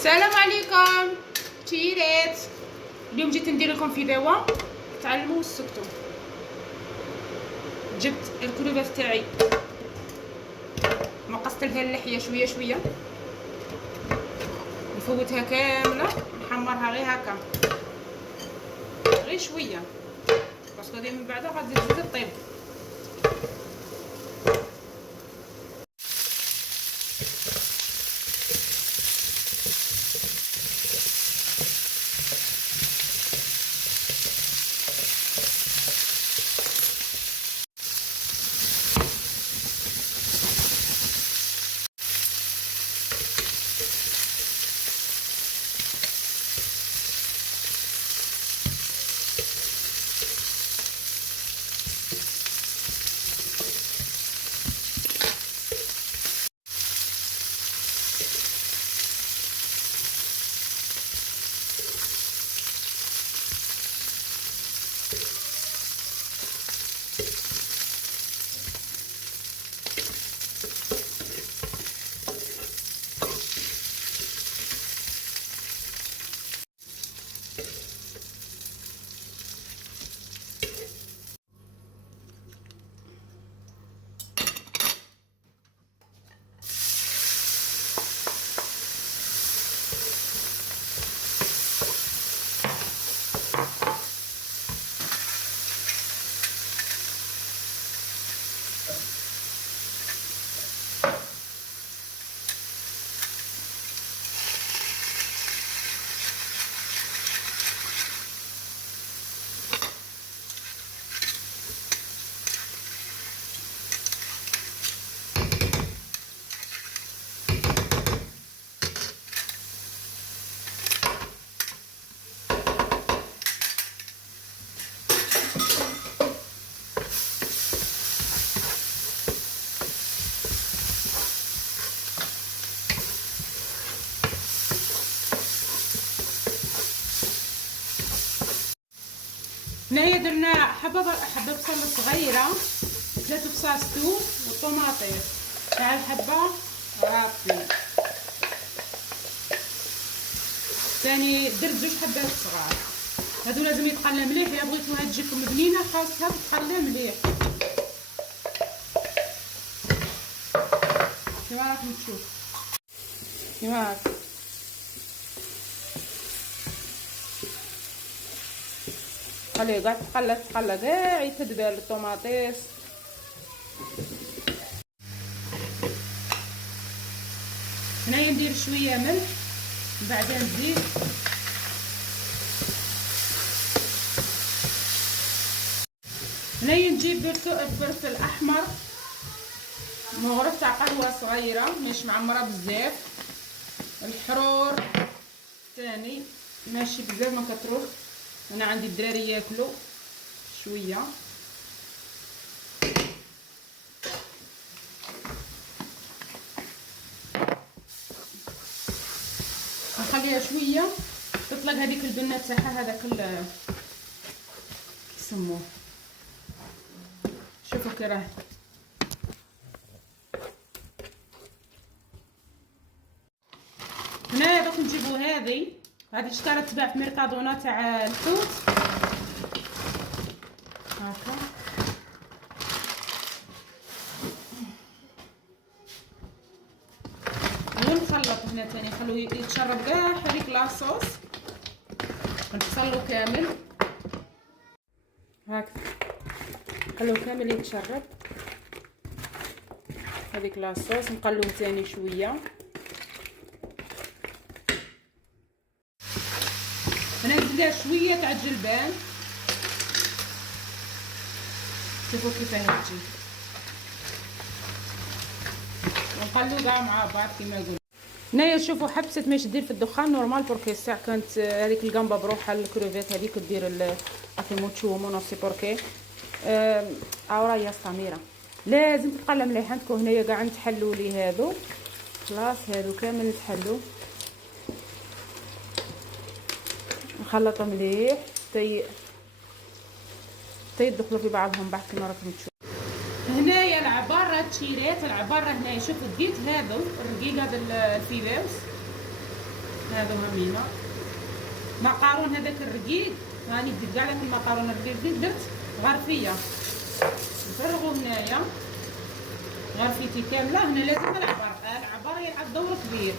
السلام عليكم تشيرات. اليوم جيت ندير لكم فيديو تعلموا وسكتوا. جبت الكروفات تاعي مقصت لها اللحيه شويه شويه، نفوتها كامله، نحمرها غير هكا غير شويه باسكو هذه من بعد غادي تزيد طيب. هنايا درنا حبه بصله صغيره، 3 فصاص ثوم والطوماطيش تاع الحبه رابطين. ثاني درت 2 حبات صغار، هادو لازم يتقلى مليح. الا بغيتوها تجيكم بنينه خاصها تتقلى مليح كيما راكم تشوفوا. كيما هاك خليه قاع تقلى كاع يتدبل الطوماطيس. هنايا ندير شويه ملح، بعدين نزيد هنايا نجيب فلفل احمر مغرف تاع قهوه صغيره مش معمره بزاف، الحرور ثاني ماشي بزاف ما كتروش، انا عندي الدراري ياكلوا شويه. نخليها شويه تطلق هذيك البنه تاعها، هذاك يسموه شوفوا كي راه. هنا باش نجيبوا هذه اشتريت تباع في ميركادونا تاع الحوت هاكا. ونخلط هنا ثاني، نخلوه يتشرب كاع هذيك لاصوص، نفصلو كامل هكذا، نخلوه كامل يتشرب هذيك لاصوص. نقلوه ثاني شويه. انا ندير شويه تاع الجلبان، شوفوا كيفاه تجي، ونقلو كاع مع بعض كيما قلت. هنايا شوفوا حبست ماش دير في الدخان نورمال بوركي الساعه كانت هذيك القنبه بروحها الكروفيت هذيك دير افيموتشو مونوسي بوركي اورا يا سميره لازم تقلى مليح. عندكم هنايا كاع نتحلوا لي هادو خلاص، هادو كامل نتحلوا، نخلطهم مليح يدخلوا في بعضهم بعد كما راكم تشوفوا. هنايا العباره تشيرات، العباره هنايا شوفوا دقيت هذو الرقيق هذا الفيباوس هادو همينه. مقارون هذاك الرقيق راني درت كاع لك المقارون الرقيق درت غرفيه نفرغو هنايا غرفتي كامله. هنا لازم العبر يلعب دور كبير.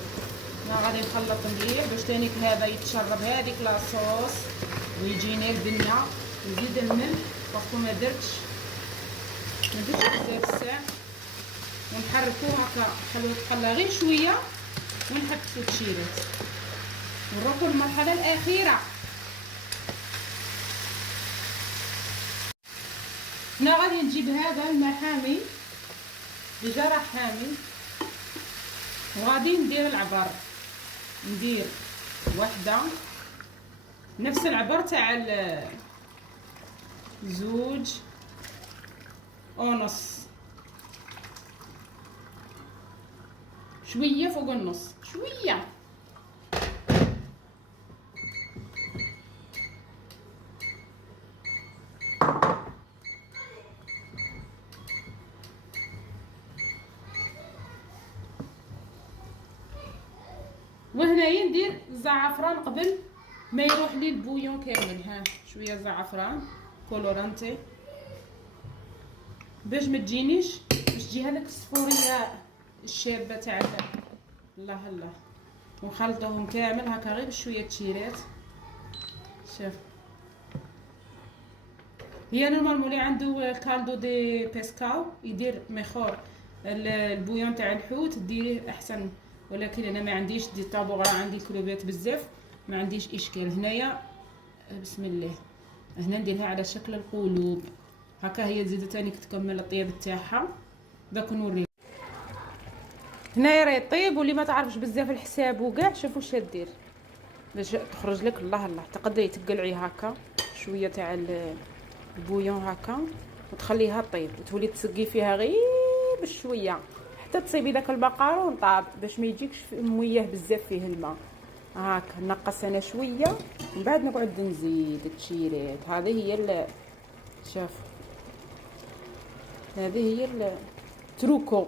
انا غادي نخلط مليح باش تانيك هذا يتشرب هذيك لاصوص ويجيني البنه. نزيد الملح باسكو ما درتش بزاف الساع ونحركو هكا نخلوه يتقلى غير شويه ونحطو التشيرات ونروحو للمرحله الاخيره. هنا غادي نجيب هذا الماء حامي ديجا راه حامي وغادي ندير العبر. ندير وحده نفس العبر تاع زوج ونص شويه فوق النص شويه. وهنايا ندير الزعفران قبل ما يروح لي البويون كامل. ها شويه زعفران كولورانتي باش ما تجينيش باش تجي هذاك الصفوريه الشابه تاع الله الله. ونخلطوهم كامل هكا غير بشويه تشيرات. شوف هي نورمالمون اللي عنده كالدو دي بيسكاو يدير ميخور البويون تاع الحوت ديريه احسن، ولكن انا ما عنديش دي طابوغ، راه عندي الكروبيت بزاف ما عنديش اشكال. هنايا بسم الله هنا نديرها على شكل القلوب هكا. هي تزيد تاني تكمل الطياب تاعها. داك نوريك هنايا راهي طيب. واللي ما تعرفش بزاف الحساب وكاع شوفوا واش دير باش تخرج لك الله الله. تقدري تقلعي هكا شويه تاع البويون هكا وتخليها طيب وتولي تسقي فيها غير بشويه حتى تصيبي داك المقارون طاب باش ما يجيكش مويه بزاف فيه الماء. هاكا نقص انا شويه من بعد نقعد نزيد التشيرات. هذه هي شوف هذه هي التروكو.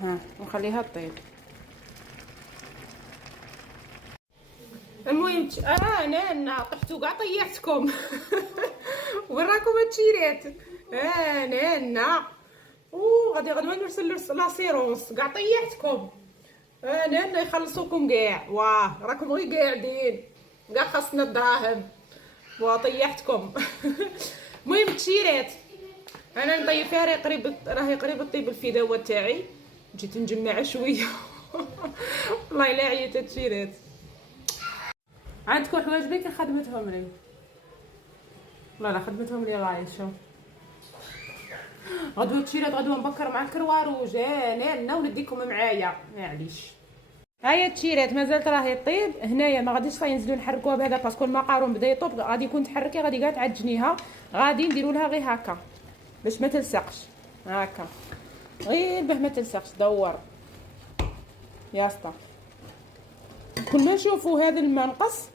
ها ونخليها طيب. المهم انا طحتو كاع طيحتكم وراكم التشيرات. انا غادي نرسل لاسيرونس كاع طيحتكم. انا يخلصوكم كاع. واه راكم غير قاعدين كاع خاصنا الدراهم وطيحتكم. المهم التشيرات انا نطيب فيها راهي قريب طيب الفداوه تاعي. جيت نجمع شويه والله الا عييت التشيرات. عندكم حوايج بيك خدمتهم لي لا خدمتهم لي الله يشوف. غدوه التشيرات غدوه نبكر مع الكرواروج انا ونديكم معايا معليش. هاهي التشيرات مازالت راهي طيب. هنايا ما غاديش نزيدو نحركوها بهذا باسكو المقارون بدا يطوب. غادي يكون تحركي غادي كاع تعجنيها. غادي نديرو لها غير هكا باش ما تلصقش هكا غير باه ما تلصقش. دور يا اسطى كل ما نشوفوا هذا الماء نقص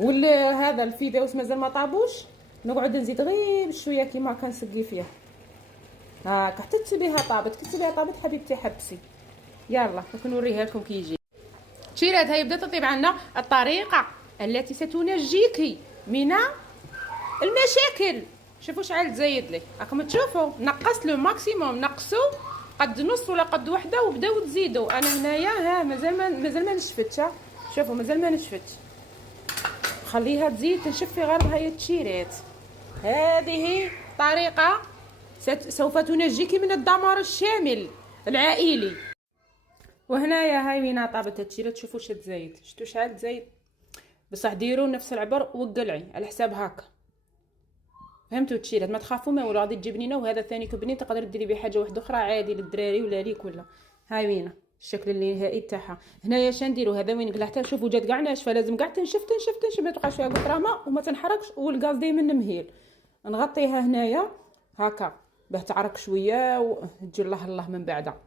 ولا هذا الفيداوس مازال ما طابوش نقعد نزيد غير بشويه كيما كنسقي فيها هاكا حتى تسيبيها طابت. كي تسيبيها طابت حبيبتي حبسي. يلا نوريها لكم كي يجي. تشيرات هاي بدات تطيب عندنا الطريقه التي ستنجيك من المشاكل. شوفوا شحال تزايد لي راكم تشوفوا. نقصت لو ماكسيموم نقصوا قد نص ولا قد وحده وبداو تزيدوا. انا هنايا ها مازال ما نشفتش. شوفوا مازال ما نشفتش. خليها تزيد تنشف في غرب هاي التشيرات. هذه طريقه سوف تنجيك من الدمار الشامل العائلي. وهنايا هاي وين طابت التشيرات. شوفوا واش تزايد. شفتوا شحال تزايد بصح ديروا نفس العبر وقلعي على حساب هكا فهمتوا التشيرات. ما تخافوا ما ولا غادي تجي بنينه. وهذا ثاني كبنين تقدر ديري به حاجه واحده اخرى عادي للدراري ولا ليك ولا. هاي وينه الشكل النهائي تاعها. هنايا شنديروا هذا وين قلعتها. شوفوا جات كاع ناشفه لازم كاع تنشف ما تبقاش فيها قطرامه وما تنحركش والغاز دايما مهيل. نغطيها هنايا هكا باه تعرق شويه وتجي الله الله من بعدها.